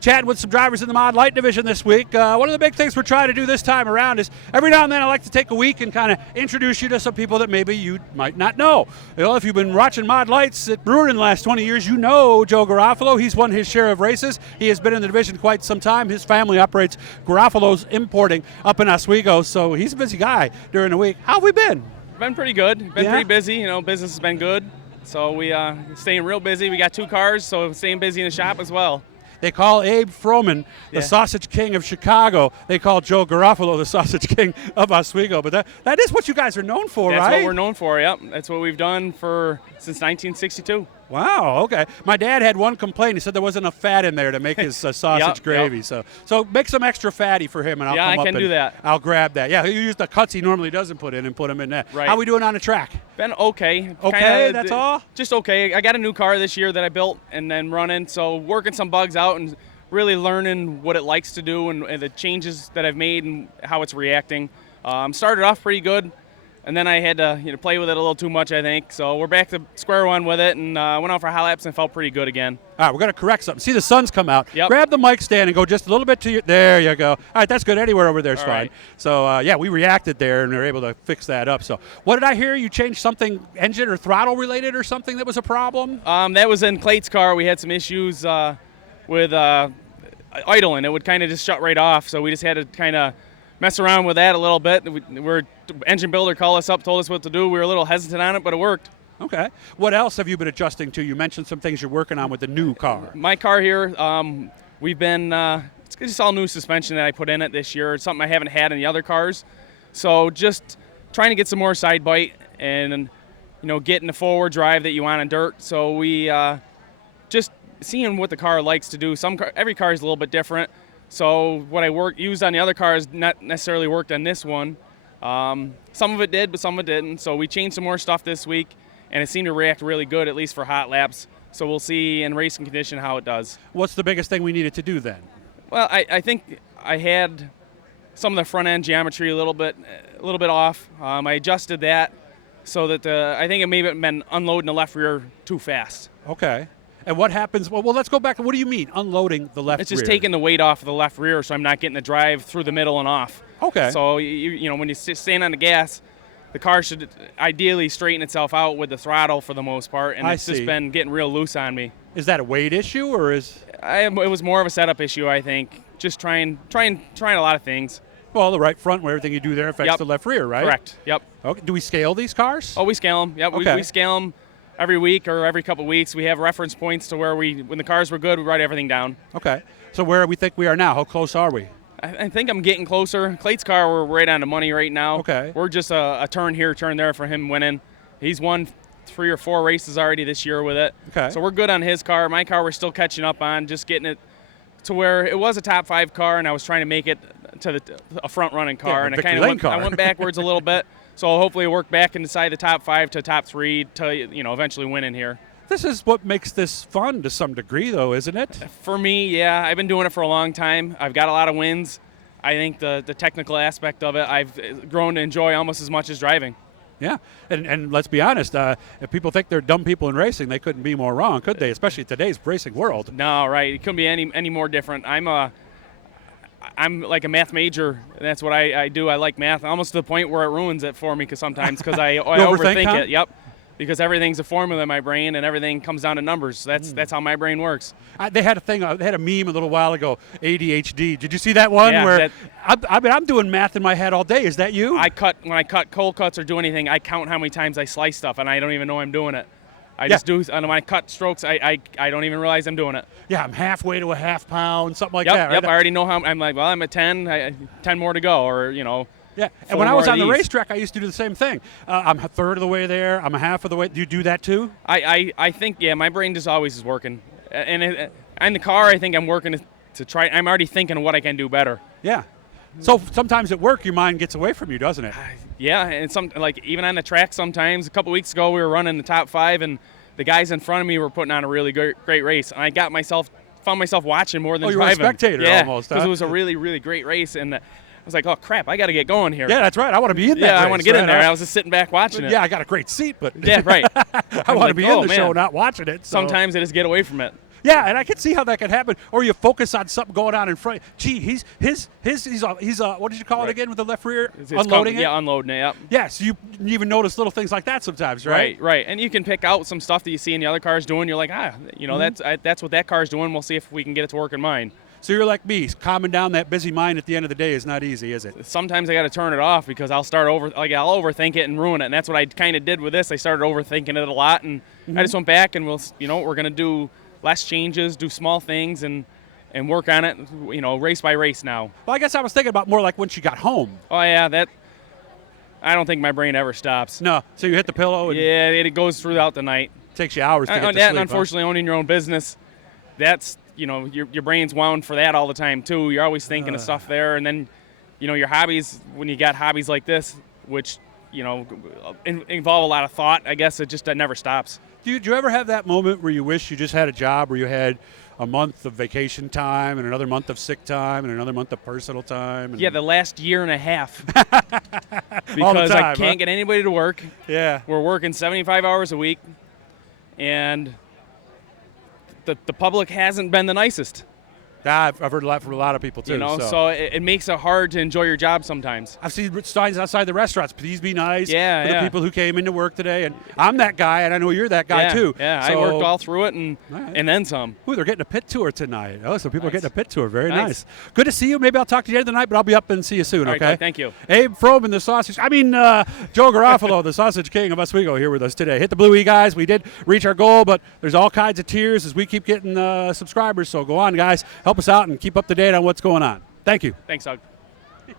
chatting with some drivers in the Mod Lite division this week. One of the big things we're trying to do this time around is every now and then I like to take a week and kind of introduce you to some people that maybe you might not know. You know, if you've been watching Mod Lites at Brewer in the last 20 years, you know Joe Garafolo. He's won his share of races. He has been in the division quite some time. His family operates Garafolo's Importing up in Oswego, so he's a busy guy during the week. How have we been? Been pretty good. Been pretty busy. You know, business has been good. So we staying real busy. We got 2 cars, so staying busy in the shop as well. They call Abe Froman the Sausage King of Chicago. They call Joe Garafolo the Sausage King of Oswego. But that is what you guys are known for, That's right? That's what we're known for, yep. That's what we've done since 1962. Wow, okay. My dad had one complaint. He said there wasn't enough fat in there to make his sausage gravy. Yep. So make some extra fatty for him, and I'll come up I can do that. I'll grab that. Yeah, he used the cuts he normally doesn't put in and put them in there. Right. How we doing on the track? Been okay. Okay, that's all? Just okay. I got a new car this year that I built and then running, so working some bugs out and really learning what it likes to do and the changes that I've made and how it's reacting. Started off pretty good, and then I had to play with it a little too much, I think. So we're back to square one with it, and went out for high laps and felt pretty good again. All right, we're going to correct something. See, the sun's come out. Yep. Grab the mic stand and go just a little bit to your. There you go. All right, that's good. Anywhere over there is All fine. right. So, we reacted there, and we were able to fix that up. So, what did I hear? You changed something engine or throttle related or something that was a problem? That was in Clayt's car. We had some issues with idling. It would kind of just shut right off, so we just had to kind of mess around with that a little bit. Engine builder called us up, told us what to do. We were a little hesitant on it, but it worked. Okay. What else have you been adjusting to? You mentioned some things you're working on with the new car. My car here, we've been, it's just all new suspension that I put in it this year. It's something I haven't had in the other cars. So just trying to get some more side bite and, getting the forward drive that you want in dirt. So we just seeing what the car likes to do. Every car is a little bit different. So what I used on the other cars not necessarily worked on this one. Some of it did, but some of it didn't. So we changed some more stuff this week, and it seemed to react really good, at least for hot laps. So we'll see in racing condition how it does. What's the biggest thing we needed to do then? Well, I think I had some of the front end geometry a little bit off. I adjusted that so that I think it may have been unloading the left rear too fast. Okay. And what happens? Well, let's go back. What do you mean, unloading the left rear? It's just taking the weight off of the left rear, so I'm not getting the drive through the middle and off. Okay. So, when you stand on the gas, the car should ideally straighten itself out with the throttle for the most part, and it's just been getting real loose on me. Is that a weight issue, or is? It was more of a setup issue, I think. Just trying a lot of things. Well, the right front, where everything you do there affects the left rear, right? Correct. Yep. Okay. Do we scale these cars? Oh, we scale them. Yep. Okay. We scale them every week or every couple of weeks. We have reference points to where when the cars were good, we write everything down. Okay. So where do we think we are now? How close are we? I think I'm getting closer. Clayt's car, we're right on the money right now. Okay. We're just a turn here, turn there for him winning. He's won 3 or 4 races already this year with it. Okay. So we're good on his car. My car, we're still catching up on, just getting it to where it was a top 5 car, and I was trying to make it to a front-running car, and I went backwards a little bit. So hopefully work back inside the top 5 to top 3 to eventually winning here. This is what makes this fun to some degree, though, isn't it? For me, yeah. I've been doing it for a long time. I've got a lot of wins. I think the technical aspect of it, I've grown to enjoy almost as much as driving. Yeah, and let's be honest, if people think they're dumb people in racing, they couldn't be more wrong, could they? Especially in today's racing world. No, right. It couldn't be any more different. I'm like a math major. That's what I do. I like math almost to the point where it ruins it for me because I overthink it. Yep. Because everything's a formula in my brain and everything comes down to numbers. That's how my brain works. They had a meme a little while ago, ADHD. Did you see that one? Yeah, where I'm doing math in my head all day. Is that you? When I cut cold cuts or do anything, I count how many times I slice stuff, and I don't even know I'm doing it. I just do, and when I cut strokes, I don't even realize I'm doing it. Yeah, I'm halfway to a half pound, something like that. Right? Yep, I already know how. I'm like, well, I'm at 10, 10 more to go, or Yeah, and when I was on the racetrack, I used to do the same thing. I'm a third of the way there. I'm a half of the way. Do you do that too? I think, yeah, my brain just always is working. And in the car, I think I'm working to try. I'm already thinking of what I can do better. Yeah. So sometimes at work, your mind gets away from you, doesn't it? Yeah, and even on the track sometimes. A couple weeks ago, we were running the top 5, and the guys in front of me were putting on a really great race. And I found myself watching more than driving. You were a spectator almost, because it was a really, really great race. And I was like, oh, crap, I got to get going here. Yeah, that's right. I want to be in that race. I want to get in there. I was just sitting back watching it. Yeah, I got a great seat, but yeah, right. I want to be in the show, not watching it. So. Sometimes I just get away from it. Yeah, and I can see how that could happen. Or you focus on something going on in front. Gee, he's what did you call it again with the left rear? Unloading it? Yeah, unloading it, yep. Yeah, so you even notice little things like that sometimes, right? Right. And you can pick out some stuff that you see in the other cars doing. You're like, that's what that car's doing. We'll see if we can get it to work in mine. So you're like me, calming down that busy mind at the end of the day is not easy, is it? Sometimes I got to turn it off because I'll overthink it and ruin it. And that's what I kind of did with this. I started overthinking it a lot, and I just went back and we're going to do less changes, do small things, and work on it, race by race now. Well, I guess I was thinking about more like when she got home. Oh, yeah, I don't think my brain ever stops. No, so you hit the pillow? And yeah, it goes throughout the night. Takes you hours to get to sleep. And unfortunately, owning your own business, that's, your brain's wound for that all the time, too. You're always thinking of stuff there. And then, your hobbies, when you got hobbies like this, which, involve a lot of thought, I guess it never stops. Do you ever have that moment where you wish you just had a job where you had a month of vacation time and another month of sick time and another month of personal time? Yeah, the last year and a half. Because all the time, I can't get anybody to work. Yeah. We're working 75 hours a week, and the public hasn't been the nicest. I've heard a lot from a lot of people, too. So it makes it hard to enjoy your job sometimes. I've seen signs outside the restaurants, please be nice for the Yeah. people who came into work today. And I'm that guy, and I know you're that guy, too. Yeah, so, I worked all through it and then some. Ooh, they're getting a pit tour tonight. Oh, so people are getting a pit tour. Very Nice. nice. Good to see you. Maybe I'll talk to you the end of the night, but I'll be up and see you soon, All okay? right, thank you. Abe Froman, Joe Garafolo, the Sausage King of Oswego, here with us today. Hit the Blue E, guys. We did reach our goal, but there's all kinds of tiers as we keep getting subscribers. So go on, guys. Help us out and keep up to date on what's going on. Thank you. Thanks, Doug.